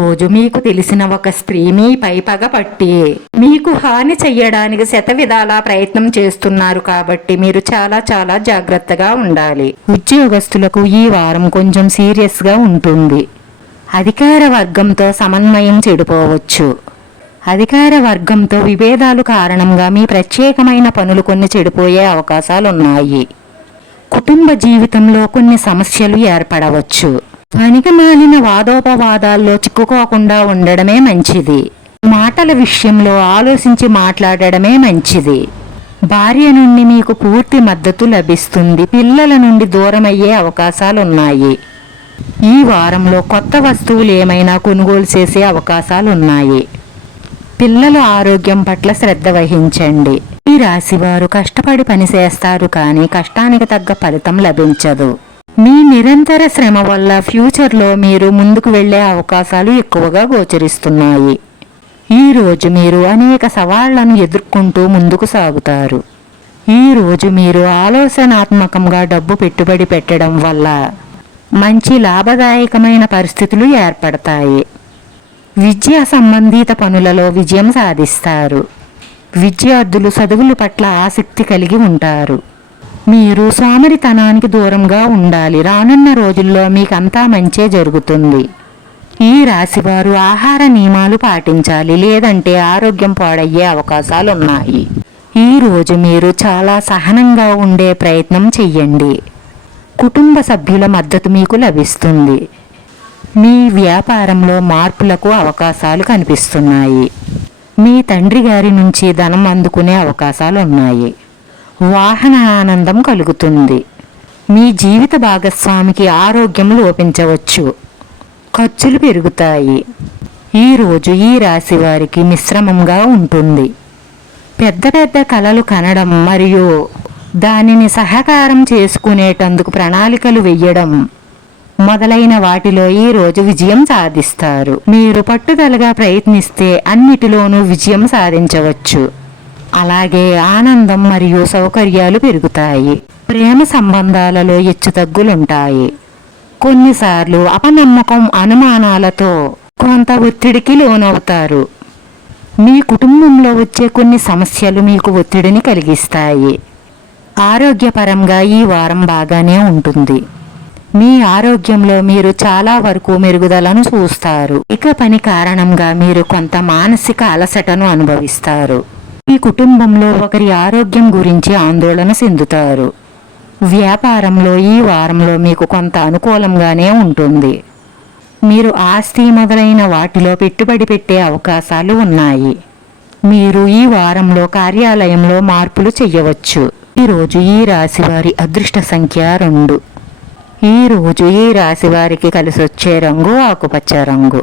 రోజు మీకు తెలిసిన ఒక స్త్రీ మీ పై పగ పట్టి మీకు హాని చెయ్యడానికి శత విధాలా ప్రయత్నం చేస్తున్నారు కాబట్టి మీరు చాలా చాలా జాగ్రత్తగా ఉండాలి. ఉద్యోగస్తులకు ఈ వారం కొంచెం సీరియస్గా ఉంటుంది. అధికార వర్గంతో సమన్వయం చెడిపోవచ్చు. అధికార వర్గంతో విభేదాలు కారణంగా మీ ప్రత్యేకమైన పనులు కొన్ని చెడిపోయే అవకాశాలున్నాయి. కుటుంబ జీవితంలో కొన్ని సమస్యలు ఏర్పడవచ్చు. పనికిమాలిన వాదోపవాదాల్లో చిక్కుకోకుండా ఉండడమే మంచిది. మాటల విషయంలో ఆలోచించి మాట్లాడడమే మంచిది. భార్య నుండి మీకు పూర్తి మద్దతు లభిస్తుంది. పిల్లల నుండి దూరమయ్యే అవకాశాలున్నాయి. ఈ వారంలో కొత్త వస్తువులు ఏమైనా కొనుగోలు చేసే అవకాశాలున్నాయి. పిల్లల ఆరోగ్యం పట్ల శ్రద్ధ వహించండి. ఈ రాశివారు కష్టపడి పనిచేస్తారు కానీ కష్టానికి తగ్గ ఫలితం లభించదు. మీ నిరంతర శ్రమ వల్ల ఫ్యూచర్లో మీరు ముందుకు వెళ్ళే అవకాశాలు ఎక్కువగా గోచరిస్తున్నాయి. ఈ రోజు మీరు అనేక సవాళ్ళను ఎదుర్కొంటూ ముందుకు సాగుతారు. ఈ రోజు మీరు ఆలోచనాత్మకంగా డబ్బు పెట్టుబడి పెట్టడం వల్ల మంచి లాభదాయకమైన పరిస్థితులు ఏర్పడతాయి. విద్యా సంబంధిత పనులలో విజయం సాధిస్తారు. విద్యార్థులు చదువుల పట్ల ఆసక్తి కలిగి ఉంటారు. మీరు సోమరితనానికి దూరంగా ఉండాలి. రానున్న రోజుల్లో మీకంతా మంచే జరుగుతుంది. ఈ రాశివారు ఆహార నియమాలు పాటించాలి. లేదంటే ఆరోగ్యం పాడయ్యే అవకాశాలున్నాయి. ఈ రోజు మీరు చాలా సహనంగా ఉండే ప్రయత్నం చెయ్యండి. కుటుంబ సభ్యుల మద్దతు మీకు లభిస్తుంది. మీ వ్యాపారంలో మార్పులకు అవకాశాలు కనిపిస్తున్నాయి. మీ తండ్రి గారి నుంచి ధనం అందుకునే అవకాశాలు ఉన్నాయి వాహన ఆనందం కలుగుతుంది. మీ జీవిత భాగస్వామికి ఆరోగ్యం లోపించవచ్చు. ఖర్చులు పెరుగుతాయి. ఈరోజు ఈ రాశి వారికి మిశ్రమంగా ఉంటుంది. పెద్ద పెద్ద కళలు కనడం మరియు దానిని సహకారం చేసుకునేటందుకు ప్రణాళికలు వెయ్యడం మొదలైన వాటిలో ఈ రోజు విజయం సాధిస్తారు. మీరు పట్టుదలగా ప్రయత్నిస్తే అన్నిటిలోనూ విజయం సాధించవచ్చు. అలాగే ఆనందం మరియు సౌకర్యాలు పెరుగుతాయి. ప్రేమ సంబంధాలలో హెచ్చుతగ్గులుంటాయి. కొన్నిసార్లు అపనమ్మకం అనుమానాలతో కొంత ఒత్తిడికి లోనవుతారు. మీ కుటుంబంలో వచ్చే కొన్ని సమస్యలు మీకు ఒత్తిడిని కలిగిస్తాయి. ఆరోగ్యపరంగా ఈ వారం బాగానే ఉంటుంది. మీ ఆరోగ్యంలో మీరు చాలా వరకు మెరుగుదలను చూస్తారు. ఇక పని కారణంగా మీరు కొంత మానసిక అలసటను అనుభవిస్తారు. ఈ కుటుంబంలో ఒకరి ఆరోగ్యం గురించి ఆందోళన చెందుతారు. వ్యాపారంలో ఈ వారంలో మీకు కొంత అనుకూలంగానే ఉంటుంది. మీరు ఆస్తి మొదలైన వాటిలో పెట్టుబడి పెట్టే అవకాశాలు ఉన్నాయి. మీరు ఈ వారంలో కార్యాలయంలో మార్పులు చేయవచ్చు. ఈరోజు ఈ రాశి వారి అదృష్ట సంఖ్య రెండు. ఈ రోజు ఈ రాశి వారికి కలిసి వచ్చే రంగు ఆకుపచ్చ రంగు.